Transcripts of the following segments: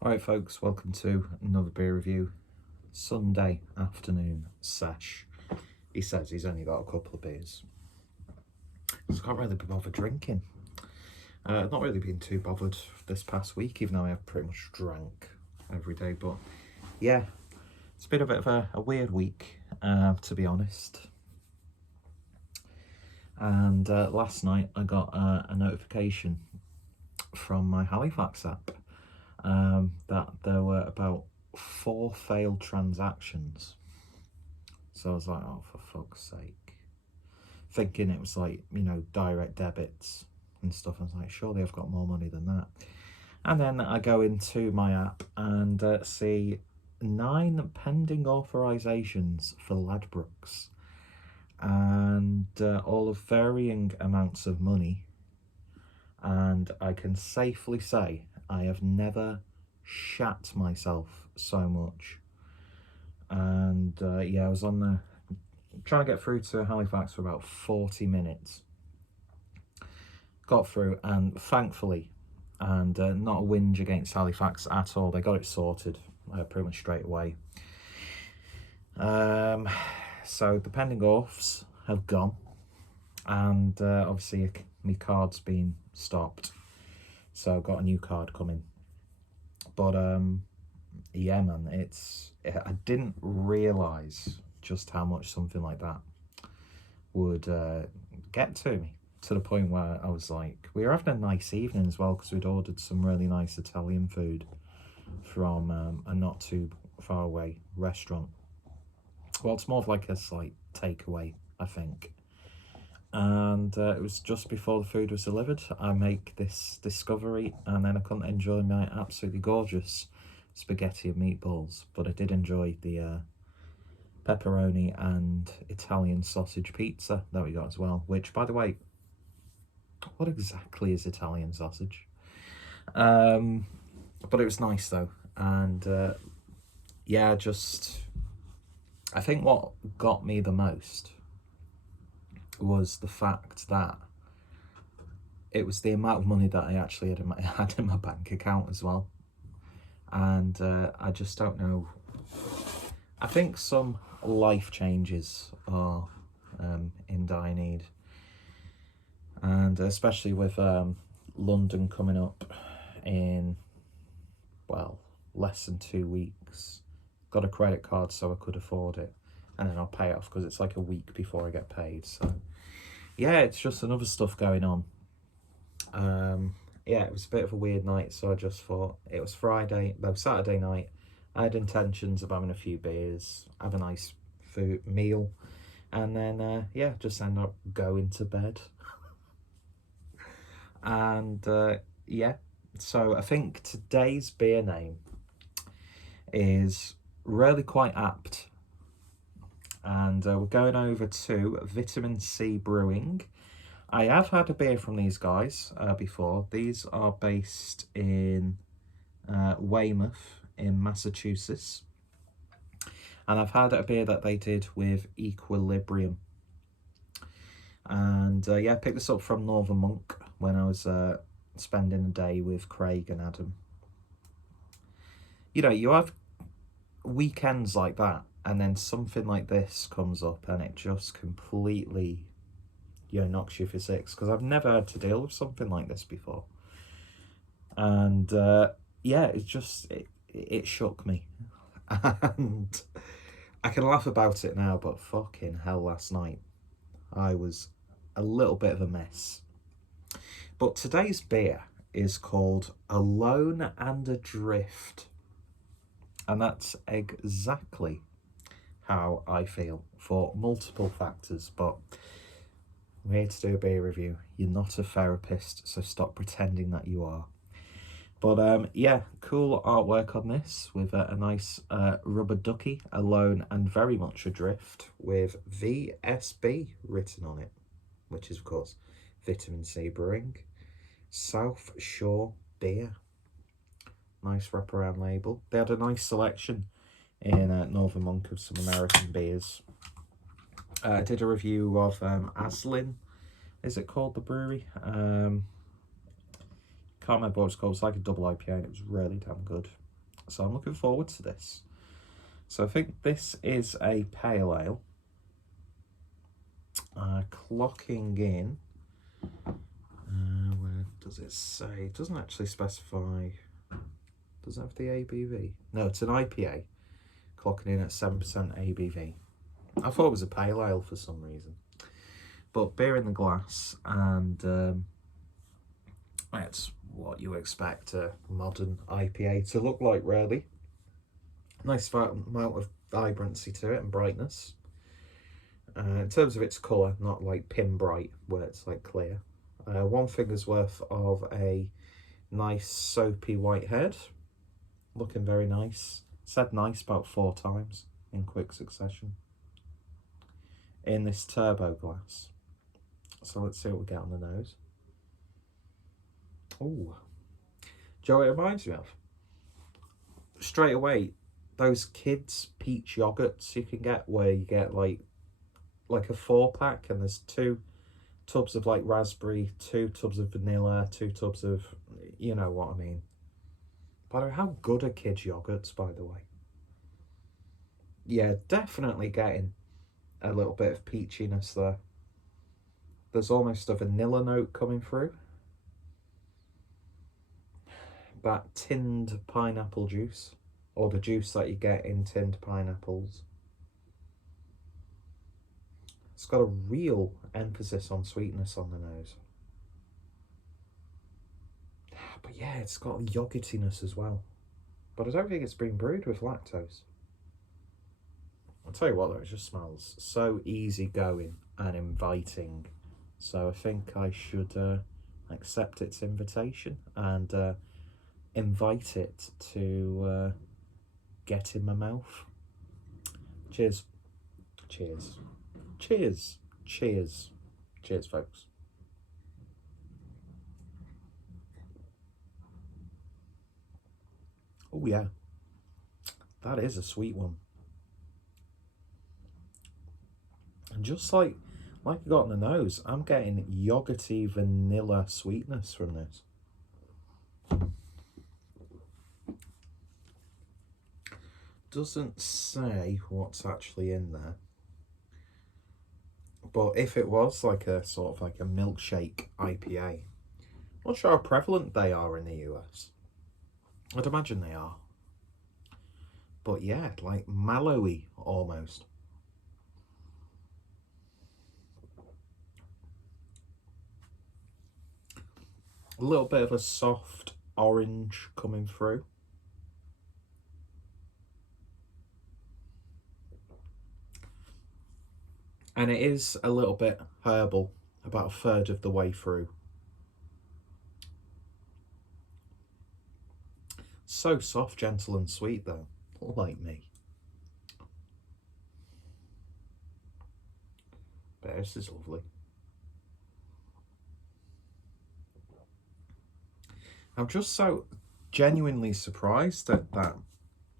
Alright folks, welcome to another beer review. Sunday afternoon sesh. He says he's only got a couple of beers. So I can't really be bothered drinking. Not really been too bothered this past week, even though I have pretty much drank every day. But yeah, it's been a bit of a weird week, to be honest. And last night I got a notification from my Halifax app that there were about 4 failed transactions. So I was like, oh, for fuck's sake. Thinking it was like, you know, direct debits and stuff. I was like, surely I've got more money than that. And then I go into my app and see 9 pending authorizations for Ladbrokes. And all of varying amounts of money. And I can safely say I have never shat myself so much. And yeah, I was on the trying to get through to Halifax for about 40 minutes. Got through, and thankfully, and not a whinge against Halifax at all, they got it sorted pretty much straight away. So the pending auths have gone, and obviously my card's been stopped, so I've got a new card coming. But yeah, man, I didn't realise just how much something like that would get to me, to the point where I was like, we were having a nice evening as well, because we'd ordered some really nice Italian food from a not too far away restaurant. Well, it's more of like a slight takeaway, I think. And it was just before the food was delivered. I make this discovery, and then I couldn't enjoy my absolutely gorgeous spaghetti and meatballs, but I did enjoy the pepperoni and Italian sausage pizza that we got as well, which, by the way, what exactly is Italian sausage? But it was nice though. And yeah, I think what got me the most was the fact that it was the amount of money that I actually had in my bank account as well. And I just don't know. I think some life changes are in dire need. And especially with London coming up in, well, less than 2 weeks. Got a credit card so I could afford it. And then I'll pay it off because it's like a week before I get paid. So yeah, it's just another stuff going on. Yeah, it was a bit of a weird night, so I just thought it was Saturday night. I had intentions of having a few beers, have a nice meal, and then yeah, just end up going to bed. And yeah, so I think today's beer name is really quite apt. And we're going over to Vitamin C Brewing. I have had a beer from these guys before. These are based in Weymouth in Massachusetts. And I've had a beer that they did with Equilibrium. And yeah, I picked this up from Northern Monk when I was spending a day with Craig and Adam. You know, you have weekends like that, and then something like this comes up and it just completely, you know, knocks you for 6, because I've never had to deal with something like this before. And yeah, it shook me. And I can laugh about it now, but fucking hell, last night I was a little bit of a mess. But today's beer is called Alone and Adrift. And that's exactly how I feel, for multiple factors. But we're here to do a beer review. You're not a therapist, so stop pretending that you are. But yeah, cool artwork on this with a nice rubber ducky, alone and very much adrift, with VSB written on it, which is of course Vitamin C Brewing. South Shore Beer. Nice wraparound label. They had a nice selection in Northern Monk of some American beers. I did a review of Aslin, is it called, the brewery? Can't remember what it's called. It's like a double IPA and it was really damn good. So I'm looking forward to this. So I think this is a pale ale. Clocking in. Where does it say? It doesn't actually specify. Does it have the ABV? No, it's an IPA. Clocking in at 7% ABV. I thought it was a pale ale for some reason. But beer in the glass, and that's what you expect a modern IPA to look like, really. Nice amount of vibrancy to it and brightness. In terms of its colour, not like pin bright where it's like clear. One finger's worth of a nice soapy white head. Looking very nice. Said nice about 4 times in quick succession. In this turbo glass. So let's see what we get on the nose. Ooh. Do you know what it reminds me of? Straight away, those kids' peach yogurts you can get where you get like a 4-pack and there's 2 tubs of like raspberry, 2 tubs of vanilla, 2 tubs of, you know what I mean. By the way, how good are kids' yogurts, by the way? Yeah, definitely getting a little bit of peachiness there. There's almost a vanilla note coming through. That tinned pineapple juice, or the juice that you get in tinned pineapples. It's got a real emphasis on sweetness on the nose. But yeah, it's got yogurtiness as well. But I don't think it's been brewed with lactose. I'll tell you what though, it just smells so easygoing and inviting. So I think I should accept its invitation and invite it to get in my mouth. Cheers. Cheers. Cheers. Cheers. Cheers, folks. Oh yeah, that is a sweet one. And just like I got on the nose, I'm getting yogurty vanilla sweetness from this. Doesn't say what's actually in there. But if it was like a sort of like a milkshake IPA, I'm not sure how prevalent they are in the US. I'd imagine they are. But yeah, like mallowy almost. A little bit of a soft orange coming through. And it is a little bit herbal, about a third of the way through. So soft, gentle and sweet though, like me. But this is lovely. I'm just so genuinely surprised at that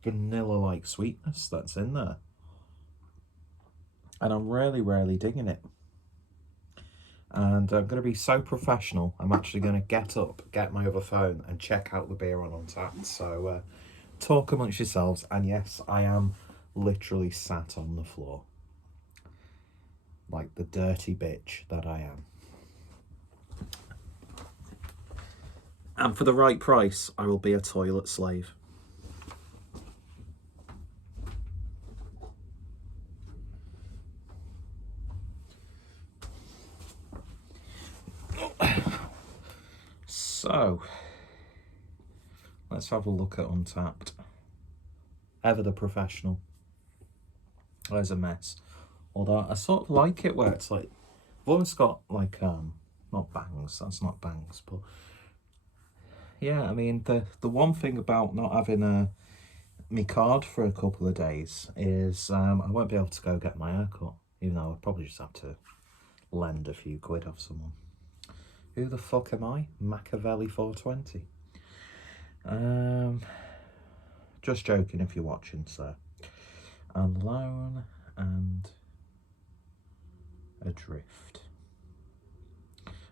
vanilla-like sweetness that's in there. And I'm really, really digging it. And I'm going to be so professional, I'm actually going to get up, get my other phone and check out the beer on Untappd. So talk amongst yourselves. And yes, I am literally sat on the floor. Like the dirty bitch that I am. And for the right price, I will be a toilet slave. So, let's have a look at Untappd. Ever the professional. There's a mess. Although I sort of like it where it's like, I've almost got like, not bangs, that's not bangs, but yeah, I mean, the one thing about not having my card for a couple of days is I won't be able to go get my hair cut, even though I'd probably just have to lend a few quid off someone. Who the fuck am I? Machiavelli 420. Just joking if you're watching, sir. Alone and Adrift.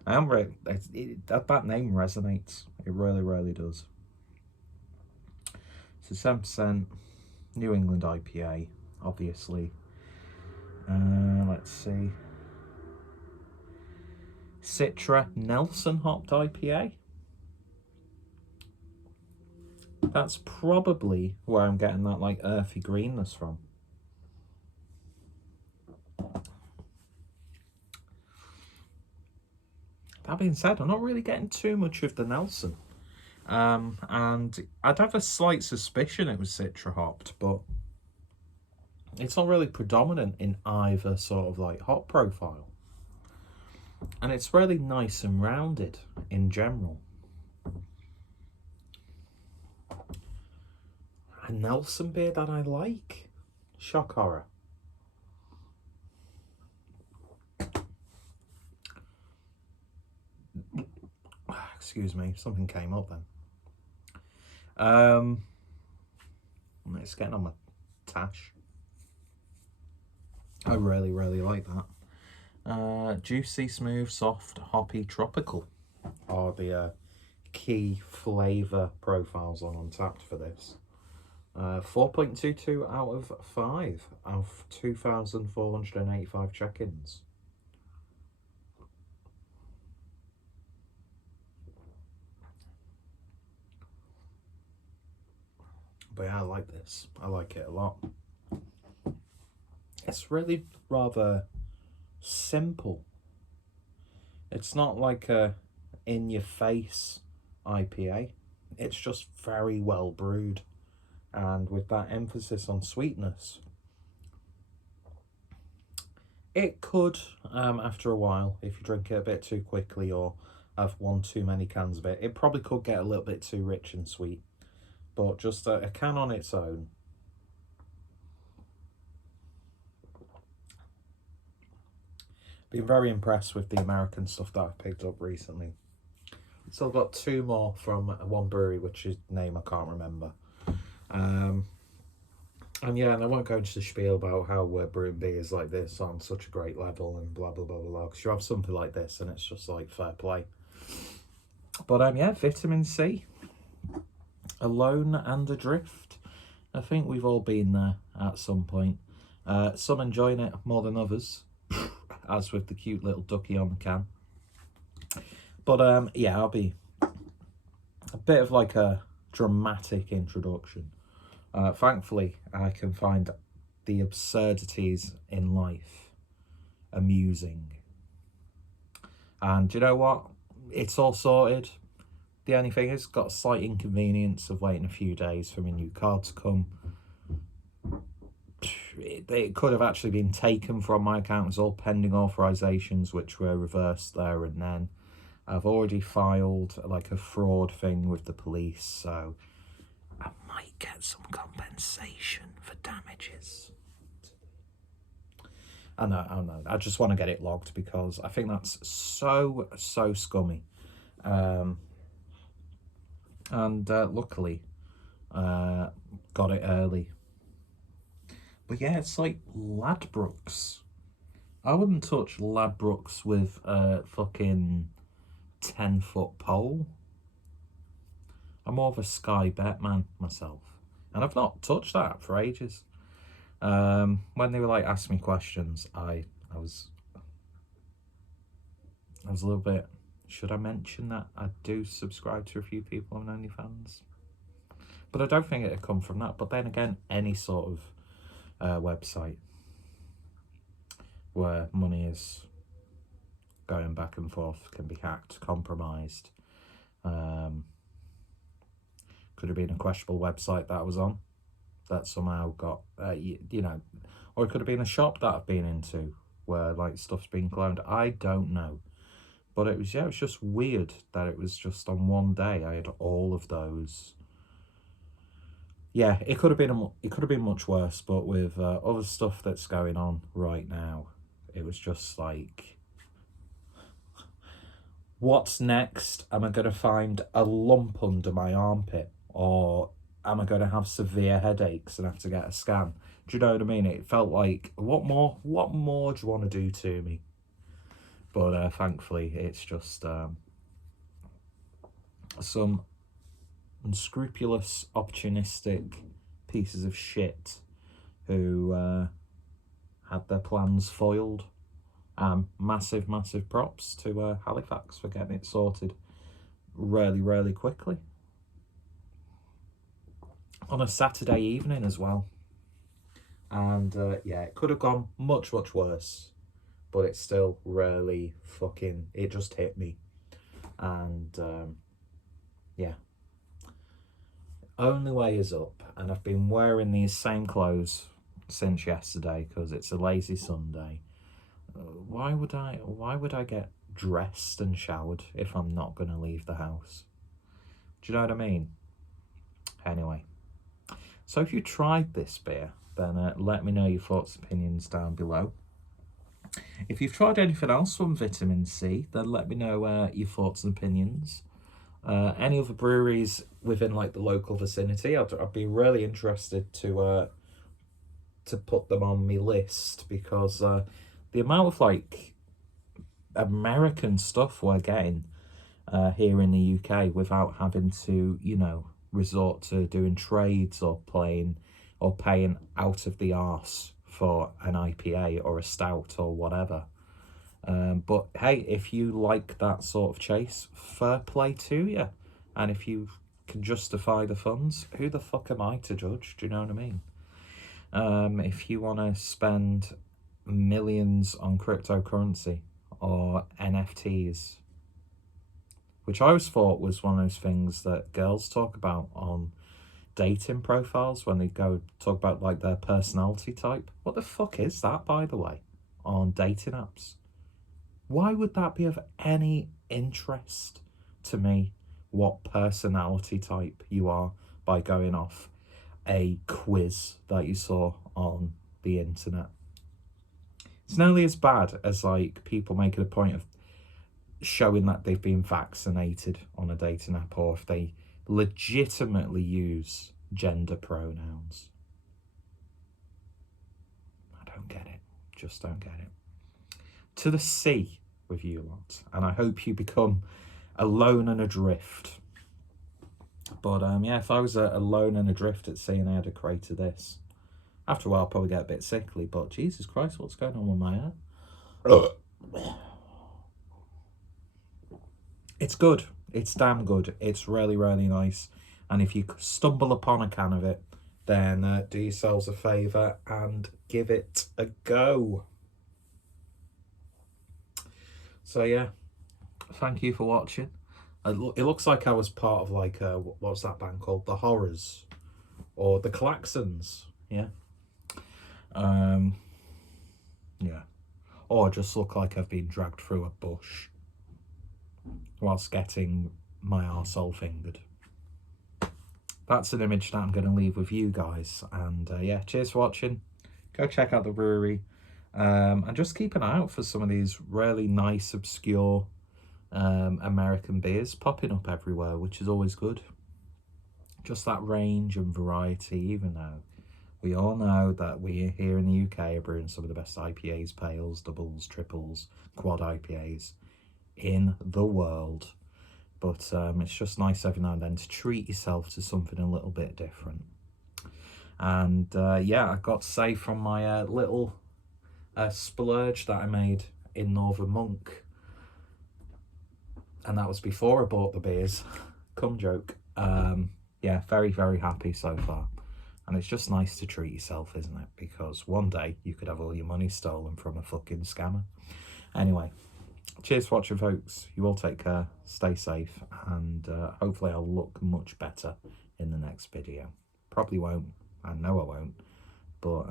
I am that name resonates. It really, really does. It's a 7% New England IPA, obviously. Let's see. Citra Nelson hopped IPA. That's probably where I'm getting that like earthy greenness from. That being said, I'm not really getting too much of the Nelson. And I'd have a slight suspicion it was Citra hopped, but it's not really predominant in either sort of like hop profile. And it's really nice and rounded in general. A Nelson beer that I like. Shock horror. Excuse me, something came up then. It's getting on my tash. I really, really like that. Juicy, smooth, soft, hoppy, tropical are the key flavour profiles on Untappd for this. 4.22 out of 5 of 2,485 check-ins. But yeah, I like this. I like it a lot. It's really rather simple. It's not like a in-your-face IPA. It's just very well brewed. And with that emphasis on sweetness, it could, after a while, if you drink it a bit too quickly or have one too many cans of it, it probably could get a little bit too rich and sweet. But just a can on its own, been very impressed with the American stuff that I've picked up recently. So I've got 2 more from one brewery, which is name I can't remember. And yeah, and I won't go into the spiel about how we're brewing beers like this on such a great level and blah, blah, blah, blah, blah. Because you have something like this and it's just like fair play. But yeah, vitamin C. Alone and Adrift. I think we've all been there at some point. Some enjoying it more than others, as with the cute little ducky on the can. But yeah, I'll be a bit of like a dramatic introduction. Thankfully, I can find the absurdities in life amusing. And you know what? It's all sorted. The only thing is, got a slight inconvenience of waiting a few days for my new card to come. It could have actually been taken from my account. It was all pending authorizations, which were reversed there and then. I've already filed like a fraud thing with the police, so I might get some compensation for damages. I know. I just want to get it logged because I think that's so scummy. And luckily, got it early. But yeah, it's like Ladbrokes. I wouldn't touch Ladbrokes with a fucking 10-foot pole. I'm more of a Sky Bet man myself. And I've not touched that for ages. When they were like asking me questions, I was a little bit, should I mention that I do subscribe to a few people on OnlyFans? But I don't think it'd come from that. But then again, any sort of website where money is going back and forth can be hacked, compromised. Could have been a questionable website that I was on that somehow got, you know, or it could have been a shop that I've been into where like stuff's been cloned. I don't know. But it was, yeah, it was just weird that it was just on one day I had all of those. Yeah, it could have been much worse, but with other stuff that's going on right now, it was just like, what's next? Am I going to find a lump under my armpit? Or am I going to have severe headaches and have to get a scan? Do you know what I mean? It felt like, what more do you want to do to me? But thankfully, it's just some unscrupulous, opportunistic pieces of shit who had their plans foiled. Massive props to Halifax for getting it sorted really quickly. On a Saturday evening as well. And yeah, it could have gone much worse, but it's still really fucking, it just hit me. And yeah, only way is up. And I've been wearing these same clothes since yesterday because it's a lazy Sunday. Why would I get dressed and showered if I'm not going to leave the house? Do you know what I mean? Anyway, so if you tried this beer, then let me know your thoughts and opinions down below. If you've tried anything else from Vitamin C, then let me know your thoughts and opinions. Any other breweries within like the local vicinity, I'd be really interested to put them on my list, because the amount of like American stuff we're getting here in the UK without having to, you know, resort to doing trades or paying out of the arse for an IPA or a stout or whatever. But hey, if you like that sort of chase, fair play to you. And if you can justify the funds, who the fuck am I to judge? Do you know what I mean? If you want to spend millions on cryptocurrency or NFTs, which I always thought was one of those things that girls talk about on dating profiles when they go talk about like their personality type. What the fuck is that, by the way, on dating apps? Why would that be of any interest to me, what personality type you are, by going off a quiz that you saw on the internet? It's nearly as bad as like people making a point of showing that they've been vaccinated on a dating app, or if they legitimately use gender pronouns. I don't get it. Just don't get it. To the sea with you lot, and I hope you become alone and adrift. But yeah, if I was alone and adrift at sea and I had a crate of this, after a while I'll probably get a bit sickly, but Jesus Christ, what's going on with my hair? It's good. It's damn good. It's really nice. And if you stumble upon a can of it, then do yourselves a favour and give it a go. So yeah, thank you for watching. It looks like I was part of like, what's that band called? The Horrors or the Klaxons. Yeah. Yeah. Or I just look like I've been dragged through a bush whilst getting my arsehole fingered. That's an image that I'm going to leave with you guys. And yeah, cheers for watching. Go check out the brewery. And just keep an eye out for some of these really nice, obscure American beers popping up everywhere, which is always good. Just that range and variety, even though we all know that we here in the UK are brewing some of the best IPAs, pales, doubles, triples, quad IPAs in the world. But it's just nice every now and then to treat yourself to something a little bit different. And yeah, I got to say, from my little splurge that I made in Northern Monk, and that was before I bought the beers, cum joke, yeah, very happy so far. And it's just nice to treat yourself, isn't it? Because one day you could have all your money stolen from a fucking scammer. Anyway, cheers for watching, folks. You all take care, stay safe, and hopefully I'll look much better in the next video. Probably won't, I know I won't, but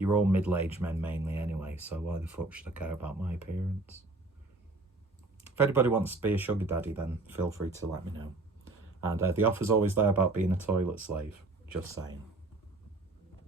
you're all middle-aged men mainly anyway, so why the fuck should I care about my appearance? If anybody wants to be a sugar daddy, then feel free to let me know. And the offer's always there about being a toilet slave, just saying.